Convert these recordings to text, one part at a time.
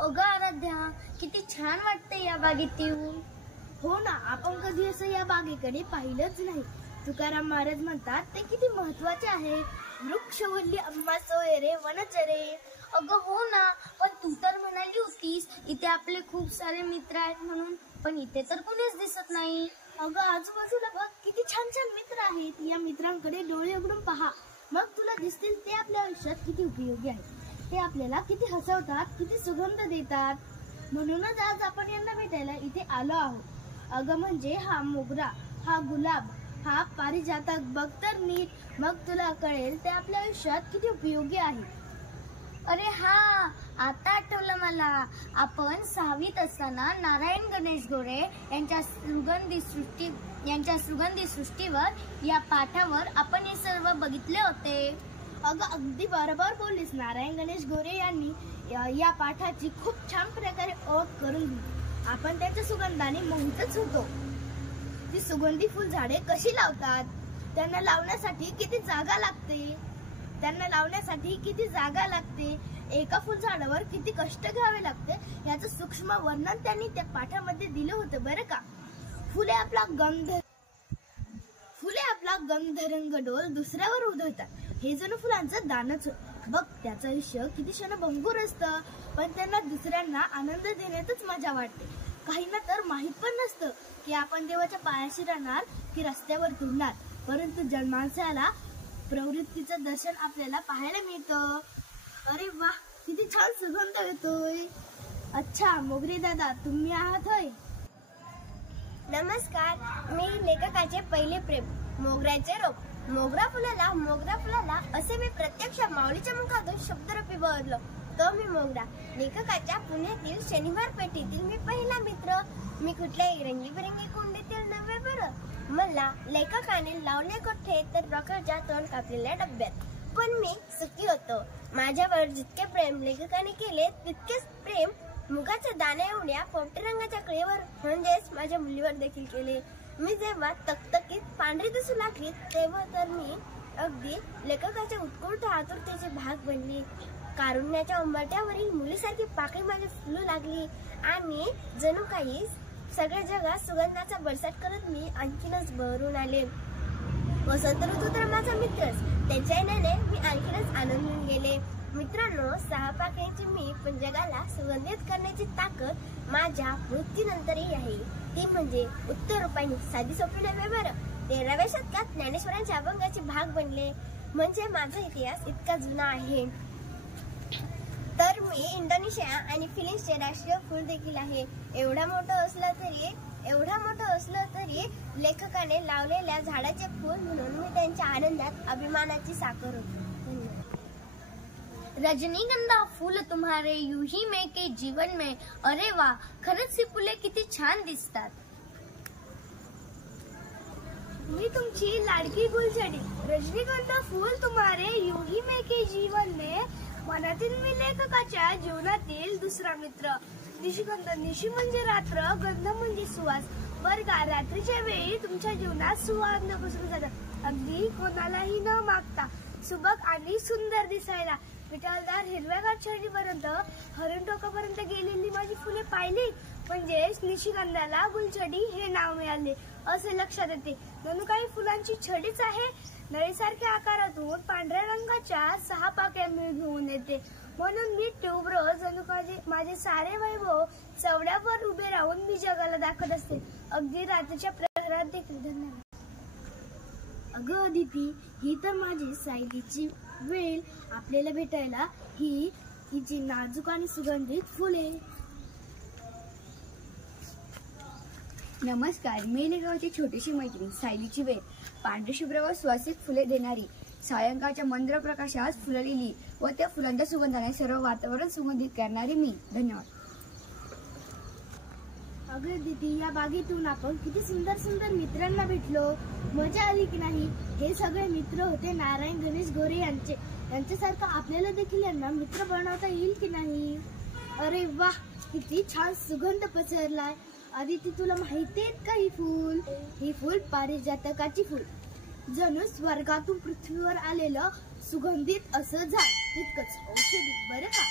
अगं आराध्या, किती छान वाटते या बागेत येऊन. हो ना, आपण कधी असं या बागेकडे पाहिलंच नाही. तुकाराम महाराज म्हणतात ते किती महत्वाचे आहे. वृक्षवल्ली अंबा सोयरे वनचरे. अगं हो ना, पण तू तर म्हणाली होतीस इथे आपले खूप सारे मित्र आहेत म्हणून, पण इथे तर कोणीच दिसत नाही. अगं आजूबाजूला बघ, किती छान छान मित्र आहेत. या मित्रांकडे डोळे उघडून पहा, मग तुला दिसतील ते आपल्या आयुष्यात किती उपयोगी आहेत. ते आपल्याला किती हसवतात, किती सुगंध देतात. म्हणूनच आज आपण यांना भेटायला इथे आलो आहोत. अगं म्हणजे हा मोगरा, हा गुलाब, हा पारिजातक बघ तर नीट, मग तुला कळेल ते आपल्या आयुष्यात किती उपयोगी आहे. अरे हा, आता आठवलं मला. आपण 6वीत असताना नारायण गणेश गोरे यांच्या सुगंधी सृष्टीवर या पाठावर आपण हे सर्व बघितले होते. अगं अगदी बरोबर बोललीस. नारायण गणेश गोरे यांनी या पाठाची खूप छान प्रकारे ओळख करून दिली. आपण त्यांच्या सुगंधाने मोहितच होतो. ती सुगंधी फुलझाडे कशी लावतात, त्यांना लावण्यासाठी किती जागा लागते, एका फुलझाडावर किती कष्ट घ्यावे लागते, याचं सूक्ष्म वर्णन त्यांनी त्या पाठामध्ये दिलं होतं बरं का. फुले आपला गंधरंग डोल दुसऱ्यावर उधळतात. हे जणू फुलांचं दानच बघ. त्याचं आयुष्य किती क्षणभंगूर असतं, पण त्यांना दुसऱ्यांना आनंद देण्यातच मजा वाटते. काहींना तर माहित पण नसतं की आपण देवाच्या पायाशी राहणार की रस्त्यावर तुडणार, परंतु जन्मांसाला प्रवृत्तीचं दर्शन आपल्याला पाहायला मिळतं. अरे वा, किती छान सुगंध येतोय. अच्छा मोगरे दादा, तुम्ही आहात होय? नमस्कार, मी लेखकाचे पहिले प्रेम, मोगऱ्याचे रोप. मोगरा फुलाला असे मी प्रत्यक्ष माऊलीच्या मुखातून शब्दरूपी बदललो. तो मी मोगरा. लेखकाच्या पुण्यातील शनिवार पेठेतील मी पहिला मित्र. मी कुठल्याही रंगीबेरंगी कुंडीतील नव्हे बरं. मला लेखकाने लावले कोठे तर रॉकरच्या तोंड कापलेल्या डब्यात. पण मी सुखी होतो. माझ्यावर जितके प्रेम लेखकाने केले तितकेच प्रेम मुगाच्या दाण्या एवढ्या पोपटी रंगाच्या कळीवर म्हणजेच माझ्या मुलीवर देखील केले. मी जेव्हा तकतकीत पांढरी दिसू लागली तेव्हा तर मी अगदी लेखकाच्या उत्कृष्ट आतुरतेचे भाग बनले. कारुण्याच्या उंबरठ्यावरील मुलीसारखी पाकळी माझी फुलू लागली आणि जणू काही सगळ्या जगात सुगंधाचा बरसाट करत मी आणखीनच बहरून आले. वसंत ऋतू तर माझा मित्रच, त्याच्या येण्याने मी आणखीनच आनंदून गेले. मित्रांनो, 6 पाकळीची मी पण जगाला सुगंधित करण्याची ताकद माझ्या मृत्यूनंतरही आहे. ती म्हणजे उत्तर रूपाने साधी सोपी नव्हे बरं. 13व्या शतकात ज्ञानेश्वरांच्या अभंगाचे भाग बनले म्हणजे माझा इतिहास इतका जुना आहे. तर मी इंडोनेशिया आणि फिलिपिन्सचे राष्ट्रीय फूल देखील आहे. एवढा मोठं असलं तरी लेखकाने लावलेल्या झाडाचे फूल म्हणून मी त्यांच्या आनंदात अभिमानाची साखर होतो. रजनीगंधा फूल तुम्हारे यूं ही में के जीवन में. अरे वा, खरंच ही फुले किती छान दिसतात. मी तुमची लाडकी गुलछडी. रजनीगंधा फूल तुम्हारे यूं ही में के जीवन में. मनातील मी लेखकाच्या जीवनातील दुसरा मित्र. निशिगंध, निशी म्हणजे रात्र, गंध म्हणजे सुवास. बरं का, रात्रीच्या वेळी तुमच्या जीवनात सुवास पसरून जातात, अगदी कोणालाही न मागता सुबक आणि सुंदर दिसायला. विटालदार हिरव्यागार छडीपर्यंत हरण टोकापर्यंत गेलेली माझी फुले पाहिली म्हणजेच निशिगंधाला गुलछडी हे नाव मिळाले असे लक्षात येते. जणू काही फुलांची छडीच आहे. नळीसारख्या आकारातून पांढऱ्या रंगाच्या 6 पाकळ्या घेऊन येते. म्हणून मी ट्यूबरोज जणू माझे सारे वैभव चवड्यावर उभे राहून मी जगाला दाखवत असते, अगदी रात्रीच्या प्रहरात देखील. धन्यवाद. अगं अदिती, ही तर माझी सायलीची वेल. आपल्याला भेटायला हिची नाजूक आणि सुगंधित फुले. नमस्कार, मी लेखकाची छोटीशी मैत्रीण सायलीची वेल. पांढरी शुभ्र व सुवासिक फुले देणारी, सायंकाळच्या मंद्र प्रकाशात फुललेली व त्या फुलांच्या सुगंधाने सर्व वातावरण सुगंधित करणारी मी. धन्यवाद. अगं दीदी, या बागेतून आपण किती सुंदर सुंदर मित्रांना भेटलो. मजा आली की नाही. हे सगळे मित्र होते नारायण गणेश गोरे यांचे. यांच्यासारखं आपल्याला देखील यांना मित्र बनवता येईल की नाही. अरे वा, किती छान सुगंध पसरलाय. आदिती, तुला माहिती आहे का ही फूल पारिजातकाची फूल. जणू स्वर्गातून पृथ्वीवर आलेलं सुगंधित असं झाड, तितकंच औषधी बरं का.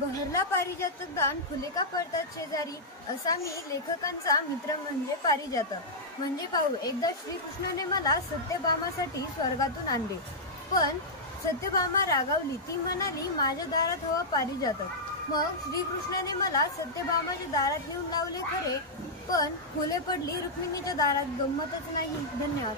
बहरला पारिजातक दान फुले का पडतात शेजारी, असा मी लेखकांचा मित्र म्हणजे पारिजात. म्हणजे पाहू, एकदा श्रीकृष्णाने मला सत्यभामासाठी स्वर्गातून आणले, पण सत्यभामा रागावली. ती म्हणाली, माझ्या दारात हवा पारिजातक. मग श्रीकृष्णाने मला सत्यभामाच्या दारात नेऊन लावले खरे, पण फुले पडली रुक्मिणीच्या दारात. गंमतच नाही. धन्यवाद.